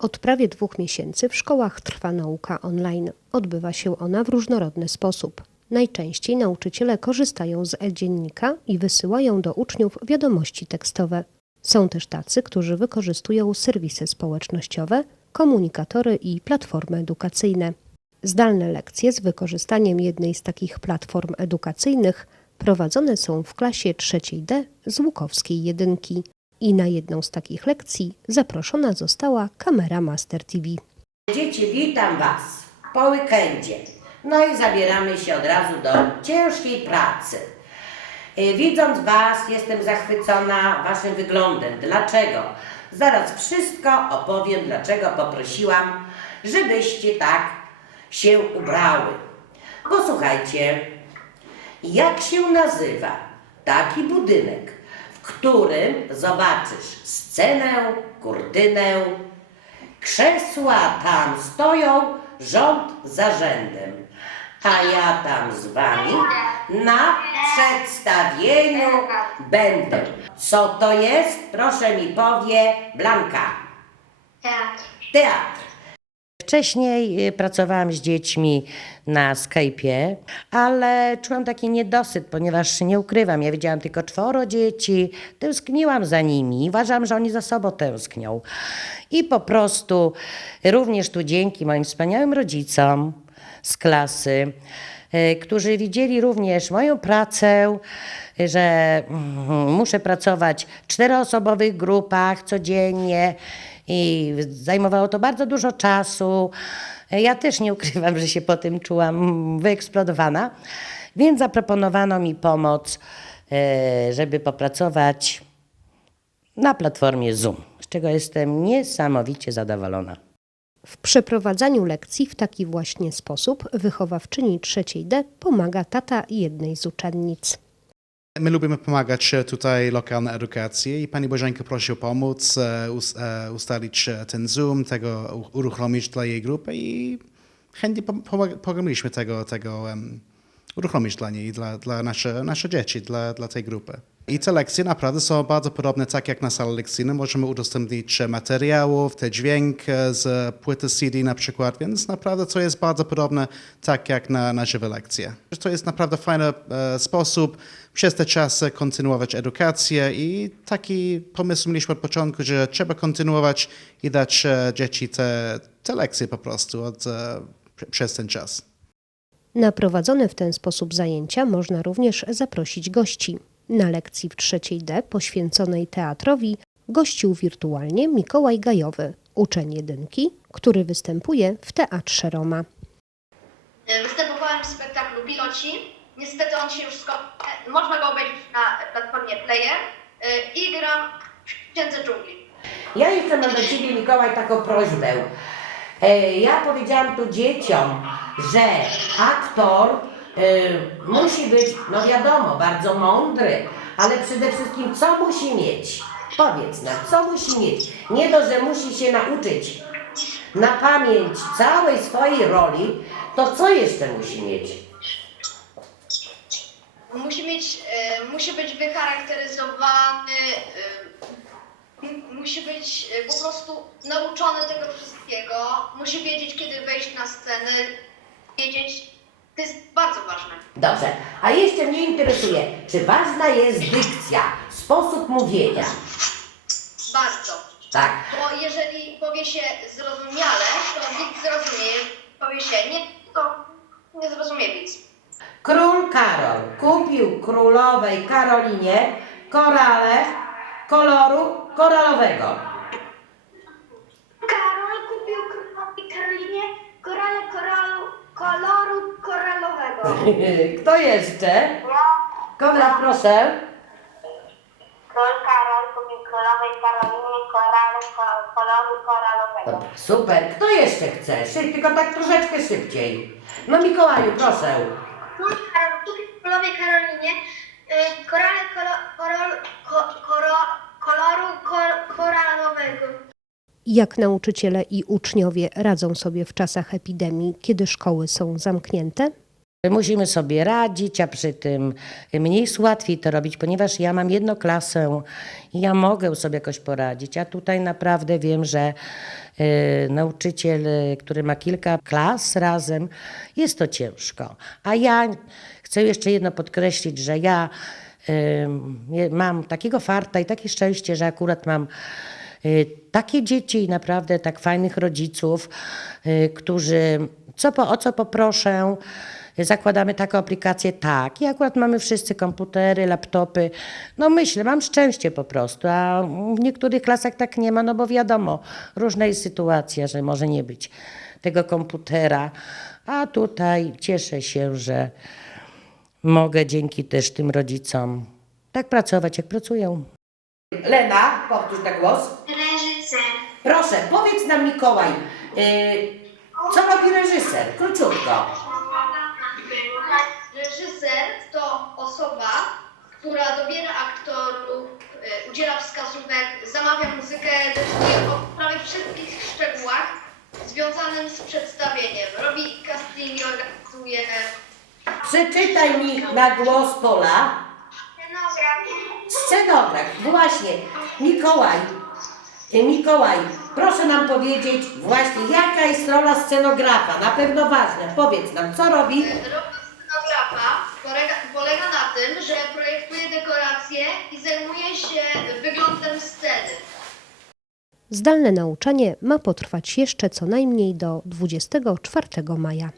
Od prawie dwóch miesięcy w szkołach trwa nauka online. Odbywa się ona w różnorodny sposób. Najczęściej nauczyciele korzystają z e-dziennika i wysyłają do uczniów wiadomości tekstowe. Są też tacy, którzy wykorzystują serwisy społecznościowe, komunikatory i platformy edukacyjne. Zdalne lekcje z wykorzystaniem jednej z takich platform edukacyjnych prowadzone są w klasie trzeciej D z Łukowskiej Jedynki. I na jedną z takich lekcji zaproszona została kamera Master TV. Dzieci, witam Was po weekendzie. No i zabieramy się od razu do ciężkiej pracy. Y, Widząc Was, jestem zachwycona Waszym wyglądem. Dlaczego? Zaraz wszystko opowiem, dlaczego poprosiłam, żebyście tak się ubrały. Posłuchajcie, jak się nazywa taki budynek, w którym zobaczysz scenę, kurtynę, Krzesła tam stoją, rząd za rzędem, a ja tam z wami na przedstawieniu będę. Co to jest? Proszę mi powie Blanka. Teatr. Teatr. Wcześniej y, pracowałam z dziećmi na Skype'ie, ale czułam taki niedosyt, ponieważ nie ukrywam, ja widziałam tylko czworo dzieci, tęskniłam za nimi, uważam, że oni za sobą tęsknią. I po prostu również tu dzięki moim wspaniałym rodzicom z klasy, y, którzy widzieli również moją pracę, że mm, muszę pracować w czteroosobowych grupach codziennie i zajmowało to bardzo dużo czasu. Ja też nie ukrywam, że się po tym czułam wyeksplodowana, więc zaproponowano mi pomoc, y, żeby popracować na platformie Zoom, z czego jestem niesamowicie zadowolona. W przeprowadzaniu lekcji w taki właśnie sposób wychowawczyni trzeciej D pomaga tata jednej z uczennic. My lubimy pomagać tutaj lokalnej edukacji i Pani Bożenka prosi o pomoc, e, e, ustalić e, ten Zoom, tego uruchomić dla jej grupy i chętnie pomogliśmy tego, tego em, uruchomić dla niej, dla, dla nasze, nasze dzieci, dla, dla tej grupy. I te lekcje naprawdę są bardzo podobne, tak jak na sali lekcyjnej. Możemy udostępnić materiałów, te dźwięk z płyty CD na przykład, więc naprawdę to jest bardzo podobne, tak jak na, na żywe lekcje. To jest naprawdę fajny e, sposób przez te czasy kontynuować edukację i taki pomysł mieliśmy od początku, że trzeba kontynuować i dać e, dzieci te, te lekcje po prostu od, e, prze- przez ten czas. Na prowadzone w ten sposób zajęcia można również zaprosić gości. Na lekcji w trzeciej D poświęconej teatrowi gościł wirtualnie Mikołaj Gajowy, uczeń jedynki, który występuje w Teatrze Roma. E, Występowałem w spektaklu Piloci. Niestety on się już sko- e, Można go obejrzeć na platformie Player e, i gram w Księdze Dżungli. Ja jeszcze mam do Ciebie, Mikołaj, taką prośbę. Ja powiedziałam tu dzieciom, że aktor musi być, no wiadomo, bardzo mądry, ale przede wszystkim co musi mieć? Powiedz nam, co musi mieć? Nie to, że musi się nauczyć na pamięć całej swojej roli, to co jeszcze musi mieć? Musi mieć, e, musi być wycharakteryzowany, e, musi być e, po prostu nauczony tego wszystkiego, musi wiedzieć kiedy wejść na scenę, wiedzieć, to jest bardzo ważne. Dobrze, a jeszcze mnie interesuje, czy ważna jest dykcja, sposób mówienia? Bardzo. Tak. Bo jeżeli powie się zrozumiale, to widz zrozumie, powie się nie, to nie zrozumie widz. Król Karol kupił królowej Karolinie korale koloru koralowego. Karol kupił królowi Karolinie korale koralu, koloru koralowego. Kto jeszcze? Konrad, proszę. Król Karol kupił królowej Karolinie korale ko- koloru koralowego. Dobra, super. Kto jeszcze chce? Szyb, tylko tak troszeczkę szybciej. No Mikołaju, proszę. Król Karol kupił królowej Karolinie y, korale kolo, korol, ko, koro, koloru ko, koralowego. Jak nauczyciele i uczniowie radzą sobie w czasach epidemii, kiedy szkoły są zamknięte? Musimy sobie radzić, a przy tym mniej łatwiej to robić, ponieważ ja mam jedną klasę i ja mogę sobie jakoś poradzić, a tutaj naprawdę wiem, że e, nauczyciel, e, który ma kilka klas razem, jest to ciężko. A ja chcę jeszcze jedno podkreślić, że ja je- mam takiego farta i takie szczęście, że akurat mam Y, Takie dzieci i naprawdę tak fajnych rodziców, y, którzy co po, o co poproszę, y, zakładamy taką aplikację, tak. I akurat mamy wszyscy komputery, laptopy. No myślę, mam szczęście po prostu, a w niektórych klasach tak nie ma, no bo wiadomo, różna jest sytuacja, że może nie być tego komputera. A tutaj cieszę się, że mogę dzięki też tym rodzicom tak pracować, jak pracują. Lena, powtórz na głos. Reżyser. Proszę, powiedz nam Mikołaj, yy, co robi reżyser? Króciutko. Reżyser to osoba, która dobiera aktorów, e, udziela wskazówek, zamawia muzykę, decyduje o prawie wszystkich szczegółach związanym z przedstawieniem. Robi castingi, organizuje. Przeczytaj mi na głos Pola. Scenograf. Scenograf, właśnie. Mikołaj, Mikołaj, proszę nam powiedzieć właśnie, jaka jest rola scenografa? Na pewno ważne. Powiedz nam, co robi? Rola scenografa polega, polega na tym, że projektuje dekoracje i zajmuje się wyglądem sceny. Zdalne nauczanie ma potrwać jeszcze co najmniej do 24 maja.